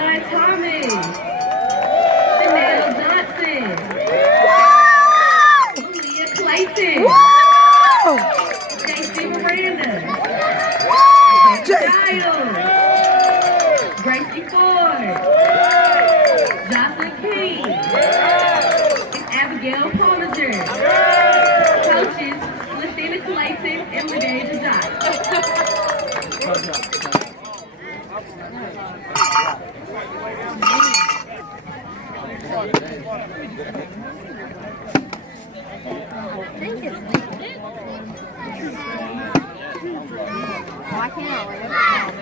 Eli Thomas, Chanel Johnson, Leah Clayton, J.C. Miranda, Giles, Gracie Ford, Jocelyn King, and Abigail Palminger. Coaches, Lucina Clayton and LaDeja Johnson. Thank you. Why can't I?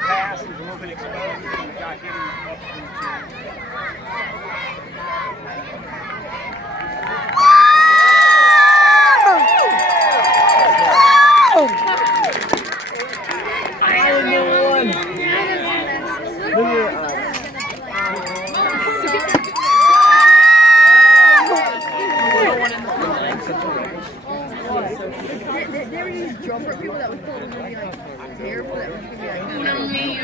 Pass was a little bit exposed. Got hit up There were these jumper people that would pull them to be like terrible, that would be like, Only you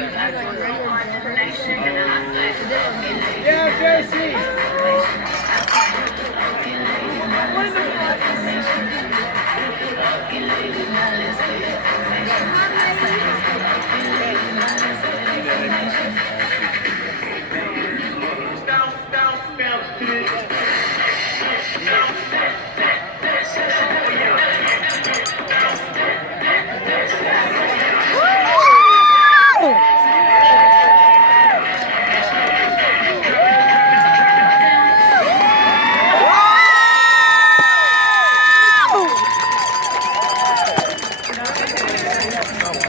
Yeah, Jesse.